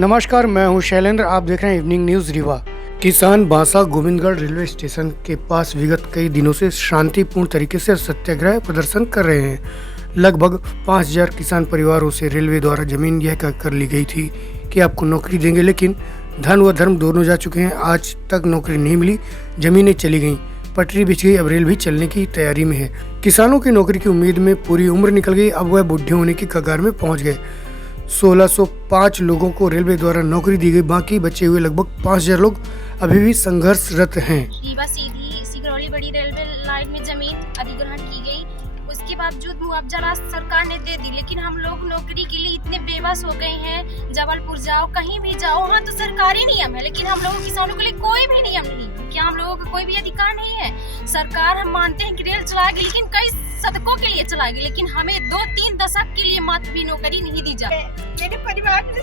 नमस्कार, मैं हूं शैलेंद्र। आप देख रहे हैं इवनिंग न्यूज रीवा। किसान बांसा गोविंदगढ़ रेलवे स्टेशन के पास विगत कई दिनों से शांतिपूर्ण तरीके से सत्याग्रह प्रदर्शन कर रहे हैं। लगभग 5000 किसान परिवारों से रेलवे द्वारा जमीन यह कर ली गई थी कि आपको नौकरी देंगे, लेकिन धन व धर्म दोनों जा चुके हैं। आज तक नौकरी नहीं मिली, जमीनें चली गईं, पटरी बिछ गई, अब रेल भी चलने की तैयारी में है। किसानों की नौकरी की उम्मीद में पूरी उम्र निकल गई, अब वह बुढ़े होने की कगार में पहुंच गए। 1605 लोगों को रेलवे द्वारा नौकरी दी गई, बाकी बचे हुए लगभग 5000 लोग अभी भी संघर्षरत हैं। रीवा सीधी सिगरौली बड़ी रेलवे लाइन में जमीन अधिग्रहण की गई, उसके बावजूद मुआवजा राशि सरकार ने दे दी, लेकिन हम लोग नौकरी के लिए इतने बेबस हो गए हैं। जबलपुर जाओ, कहीं भी जाओ, वहाँ तो सरकारी नियम है, लेकिन हम लोगों किसानों के लिए कोई भी नियम नहीं। क्या हम लोगों का कोई भी अधिकार नहीं है? सरकार हम मानते हैं कि रेल चलाएगी, लेकिन कई शतकों के लिए चलाएगी, लेकिन हमें 2-3 दशक के लिए मात्र भी नौकरी नहीं दी जाए। मेरे परिवार में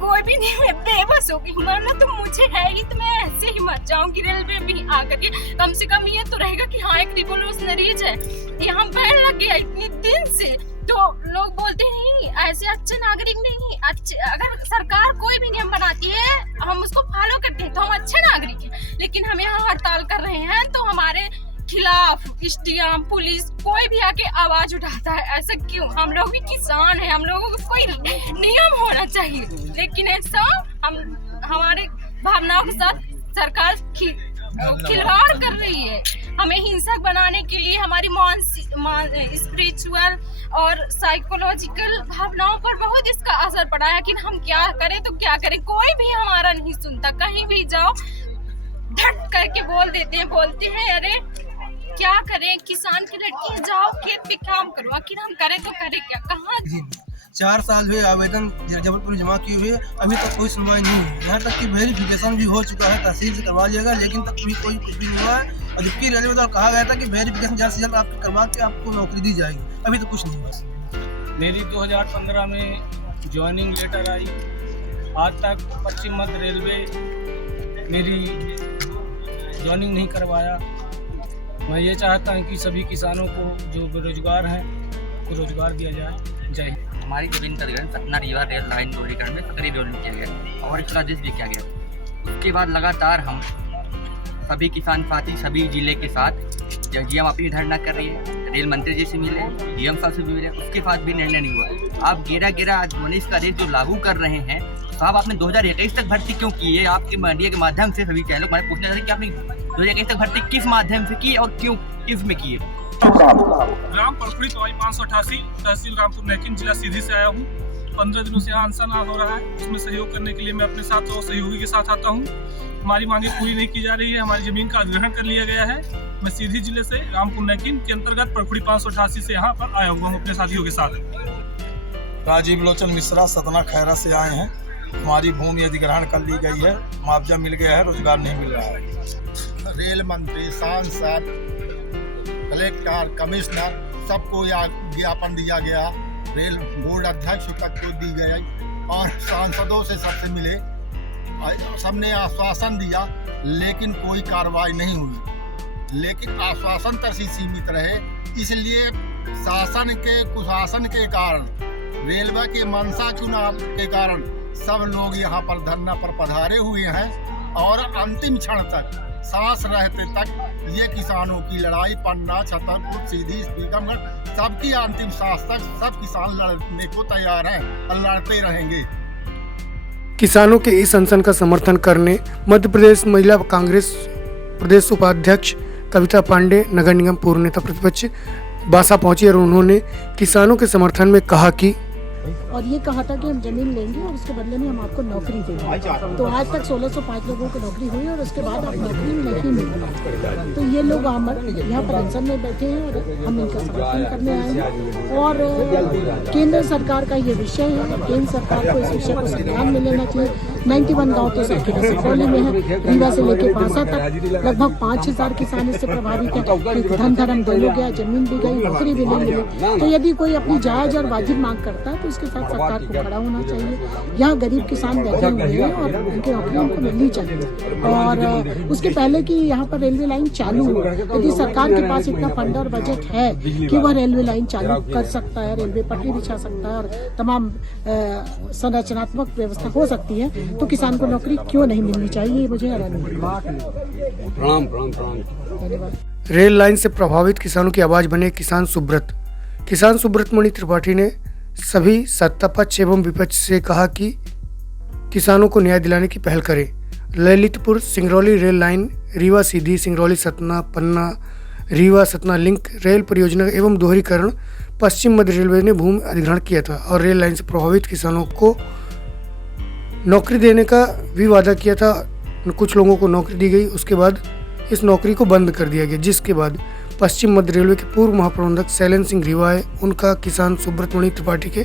कोई भी नहीं, मैं बेबस हो गई। मानो तो मुझे है ही, तो मैं ऐसे ही मर जाऊंगी। रेलवे में आकर के कम से कम ये तो रहेगा कि हाँ, एक रिवोल्यूशनरीज है, यहाँ बैल लग गया इतने दिन से। तो लोग बोलते नहीं, ऐसे अच्छे नागरिक नहीं अच्छे। अगर सरकार कोई भी नियम बनाती है, हम उसको फॉलो करते हैं, तो हम अच्छे नागरिक हैं। लेकिन हम यहाँ हड़ताल कर रहे हैं, तो हमारे खिलाफ एसडीएम, पुलिस कोई भी आके आवाज उठाता है। ऐसा क्यों? हम लोग भी किसान हैं, हम लोगों को कोई नियम होना चाहिए, लेकिन ऐसा हमारे भावनाओं के साथ सरकार खिलवाड़ कर रही है। हमें हिंसक बनाने के लिए हमारी स्पिरिचुअल और साइकोलॉजिकल भावनाओं पर बहुत इसका असर पड़ा है। कि हम क्या करें तो क्या करें, कोई भी हमारा नहीं सुनता। कहीं भी जाओ, धट करके बोलते हैं अरे क्या करें, किसान की लड़की है, जाओ खेत पे काम करो। आखिर हम करें तो करें क्या? कहाँ 4 साल हुए आवेदन जबलपुर में जमा किए हुए, अभी तक कोई सुनवाई नहीं हुई। यहाँ तक कि वेरिफिकेशन भी हो चुका है, तहसील से करवा लिया गया, लेकिन तक भी कोई कुछ भी नहीं हुआ है। और जबकि रेलवे द्वारा कहा गया था कि वेरिफिकेशन जल्द से जल्द आपको करवा के आपको नौकरी दी जाएगी, अभी तो कुछ नहीं हुआ। मेरी 2015 में ज्वाइनिंग लेटर आई, आज तक पश्चिम मध्य रेलवे मेरी ज्वाइनिंग नहीं करवाया। मैं ये चाहता हूँ कि सभी किसानों को जो बेरोजगार हैं को रोजगार दिया जाए। जय हिंद। हमारी जमीन का अधिग्रहण सतना रीवा रेल लाइन दोहरीकरण में सकरी रोड में किया गया और शिलान्यास भी किया गया। उसके बाद लगातार हम सभी किसान साथी सभी जिले के साथ डीएम अपनी धरना कर रही है, रेल मंत्री जी से मिले, डीएम साहब से भी मिले, उसके बाद भी निर्णय नहीं हुआ। आप 11 मनीष का रेट जो लागू कर रहे हैं, साहब आपने 2021 तक भर्ती क्यों की है? आपके मीडिया के माध्यम से सभी चैनलों को पूछना चाहिए कि आपने 2021 तक भर्ती किस माध्यम से की और क्यों, किस में की है? ग्राम परखुड़ी तो 588 तहसील रामपुर नैकिन जिला सीधी से आया हूँ। 15 दिनों से यहाँ अनशन हो रहा है, उसमें सहयोग करने के लिए मैं अपने साथ और सहयोगी के साथ आता हूँ। हमारी मांगे पूरी नहीं की जा रही है, हमारी जमीन का अधिग्रहण कर लिया गया है। मैं सीधी जिले से रामपुर नैकिन के अंतर्गत परखुड़ी 588 से यहाँ पर आया हुआ हूँ अपने साथियों के साथ। राजीव लोचन मिश्रा सतना खैरा से आए हैं। हमारी भूमि अधिग्रहण कर ली गई है, मुआवजा मिल गया है, रोजगार नहीं मिल रहा है। रेल मंत्री, सांसद, कलेक्टर, कमिश्नर सबको ज्ञापन दिया गया, रेल बोर्ड अध्यक्ष तक को दी गई और सांसदों से सबसे मिले, सबने आश्वासन दिया, लेकिन कोई कार्रवाई नहीं हुई। लेकिन आश्वासन तक ही सीमित रहे, इसलिए शासन के कुशासन के कारण, रेलवे के मनसा चुनाव के कारण सब लोग यहाँ पर धरना पर पधारे हुए हैं और अंतिम क्षण तक, सांस रहते तक ये किसानों की लड़ाई पन्ना, छतरपुर, सीधी, टीकमगढ़, सबकी अंतिम सांस तक सब किसान लड़ने को तैयार हैं और लड़ते रहेंगे। किसानों के इस अनशन का समर्थन करने मध्य प्रदेश महिला कांग्रेस प्रदेश उपाध्यक्ष कविता पांडे, नगर निगम पूर्व नेता प्रतिपक्ष बांसा पहुंची और उन्होंने किसानों के समर्थन में कहा कि और ये कहा था कि हम जमीन लेंगे और उसके बदले में हम आपको नौकरी देंगे। तो आज तक 1605 लोगों को नौकरी हुई और उसके बाद अब नौकरी नहीं मिली। तो ये लोग यहाँ पर अनशन में बैठे हैं और हम इनका समर्थन करने आए हैं। और केंद्र सरकार का ये विषय है, केंद्र सरकार को इस विषय को संज्ञान में लेना चाहिए। 91 गाँव तो सिगरौली में है, रीवा से लेके बांसा तक लगभग 5000 किसान इससे प्रभावित है। धन धर्म दोनों गया, जमीन भी गई, नौकरी भी नहीं मिली। तो यदि कोई अपनी जायज और वाजिब मांग करता है तो इसके साथ सरकार को खड़ा होना चाहिए। यहाँ गरीब किसान बैठे हुए हैं और उनकी नौकरी उनको मिलनी चाहिए। और उसके पहले कि यहाँ पर रेलवे लाइन चालू हो, यदि सरकार के पास इतना फंड और बजट है कि वह रेलवे लाइन चालू कर सकता है, रेलवे पटरी बिछा सकता है और तमाम संरचनात्मक व्यवस्था हो सकती है, तो किसान को नौकरी क्यों नहीं मिलनी चाहिए, ये मुझे हैरानी है। धन्यवाद। रेल लाइन से प्रभावित किसानों की आवाज बने किसान सुब्रत मणि त्रिपाठी ने सभी सत्तापक्ष एवं विपक्ष से कहा कि किसानों को न्याय दिलाने की पहल करें। ललितपुर सिंगरौली रेल लाइन, रीवा सीधी, सिंगरौली सतना, पन्ना, रीवा सतना लिंक रेल परियोजना एवं दोहरीकरण पश्चिम मध्य रेलवे ने भूमि अधिग्रहण किया था और रेल लाइन से प्रभावित किसानों को नौकरी देने का भी वादा किया था। कुछ लोगों को नौकरी दी गई, उसके बाद इस नौकरी को बंद कर दिया गया, जिसके बाद पश्चिम मध्य रेलवे के पूर्व महाप्रबंधक शैलेंद्र सिंह रीवा है, उनका किसान सुब्रत मणि त्रिपाठी के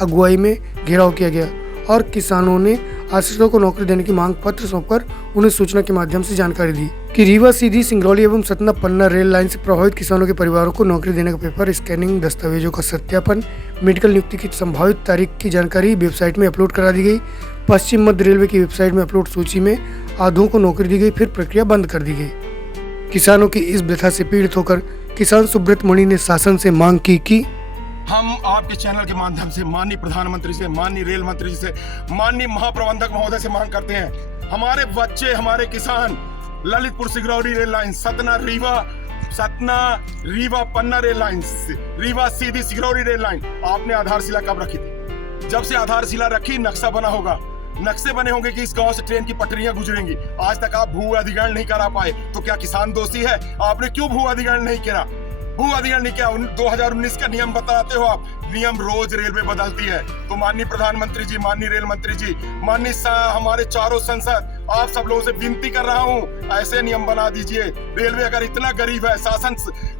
अगुवाई में घेराव किया गया और किसानों ने आश्रितों को नौकरी देने की मांग पत्र सौंपकर उन्हें सूचना के माध्यम से जानकारी दी कि रीवा सीधी, सिंगरौली एवं सतना पन्ना रेल लाइन से प्रभावित किसानों के परिवारों को नौकरी देने का पेपर स्कैनिंग, दस्तावेजों का सत्यापन, मेडिकल नियुक्ति की संभावित तारीख की जानकारी वेबसाइट में अपलोड करा दी गई। पश्चिम मध्य रेलवे की वेबसाइट में अपलोड सूची में आधों को नौकरी दी गई, फिर प्रक्रिया बंद कर दी गई। किसानों की इस व्यथा से पीड़ित होकर किसान सुब्रत मणि ने शासन से मांग की कि हम आपके चैनल के माध्यम से माननीय प्रधानमंत्री से, माननीय रेल मंत्री जी से, माननीय महाप्रबंधक महोदय से मांग करते हैं, हमारे बच्चे, हमारे किसान ललितपुर सिंगरौली रेल लाइन, सतना रीवा पन्ना rail line, Rewa Sidhi Singrauli rail line, आपने आधारशिला कब रखी थी? जब से आधारशिला रखी नक्शा बना होगा, नक्शे बने होंगे कि इस गांव से ट्रेन की पटरियां गुजरेंगी। आज तक आप भू अधिग्रहण नहीं करा पाए, तो क्या किसान दोषी है? आपने क्यों भू अधिग्रहण नहीं किया? भू अधिग्रहण नहीं किया। 2019 का नियम बताते हो आप, नियम रोज रेलवे बदलती है। तो माननीय प्रधानमंत्री जी, माननीय रेल मंत्री जी, माननीय हमारे चारों संसद, आप सब लोगों से विनती कर रहा हूँ, ऐसे नियम बना दीजिए। रेलवे अगर इतना गरीब है, शासन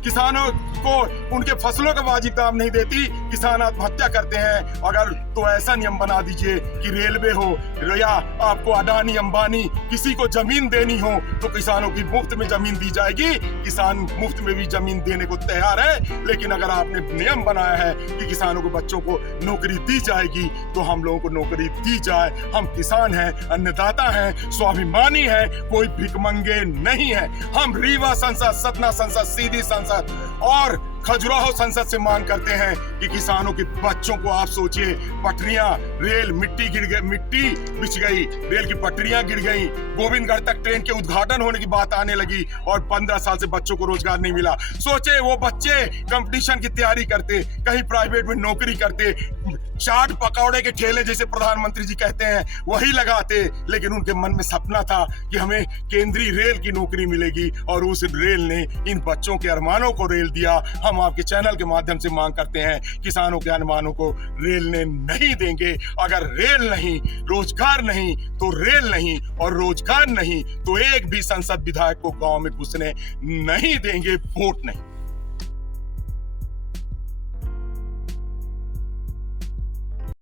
किसानों को उनके फसलों का वाजिब दाम नहीं देती, किसान आत्महत्या करते हैं, अगर तो ऐसा नियम बना दीजिए कि रेलवे हो या आपको अडानी अंबानी किसी को जमीन देनी हो तो किसानों की मुफ्त में जमीन दी जाएगी। किसान मुफ्त में भी जमीन देने को तैयार है, लेकिन अगर आपने नियम बनाया है कि किसानों को, बच्चों को नौकरी दी जाएगी, तो हम लोगों को नौकरी दी जाए। हम किसान हैं, अन्नदाता हैं, स्वाभिमानी हैं, कोई भिखमंगे नहीं है। हम रीवा संसद, सतना संसद, सीधी संसद और खजुराहो संसद से मांग करते हैं कि किसानों के बच्चों को आप सोचिए, पटरियां, रेल मिट्टी बिछ गई, रेल की पटरियां गिर गई, गोविंदगढ़ तक ट्रेन के उद्घाटन होने की बात आने लगी और 15 साल से बच्चों को रोजगार नहीं मिला। सोचे वो बच्चे कंपटीशन की तैयारी करते, कहीं प्राइवेट में नौकरी करते, चाट पकौड़े के ठेले जैसे प्रधानमंत्री जी कहते हैं वही लगाते, लेकिन उनके मन में सपना था कि हमें केंद्रीय रेल की नौकरी मिलेगी और उस रेल ने इन बच्चों के अरमानों को रेल दिया। हम आपके चैनल के माध्यम से मांग करते हैं, किसानों के अरमानों को रेल ने नहीं देंगे। अगर रेल नहीं, रोजगार नहीं तो रेल नहीं, और रोजगार नहीं तो एक भी संसद विधायक को गांव में घुसने नहीं देंगे, वोट नहीं।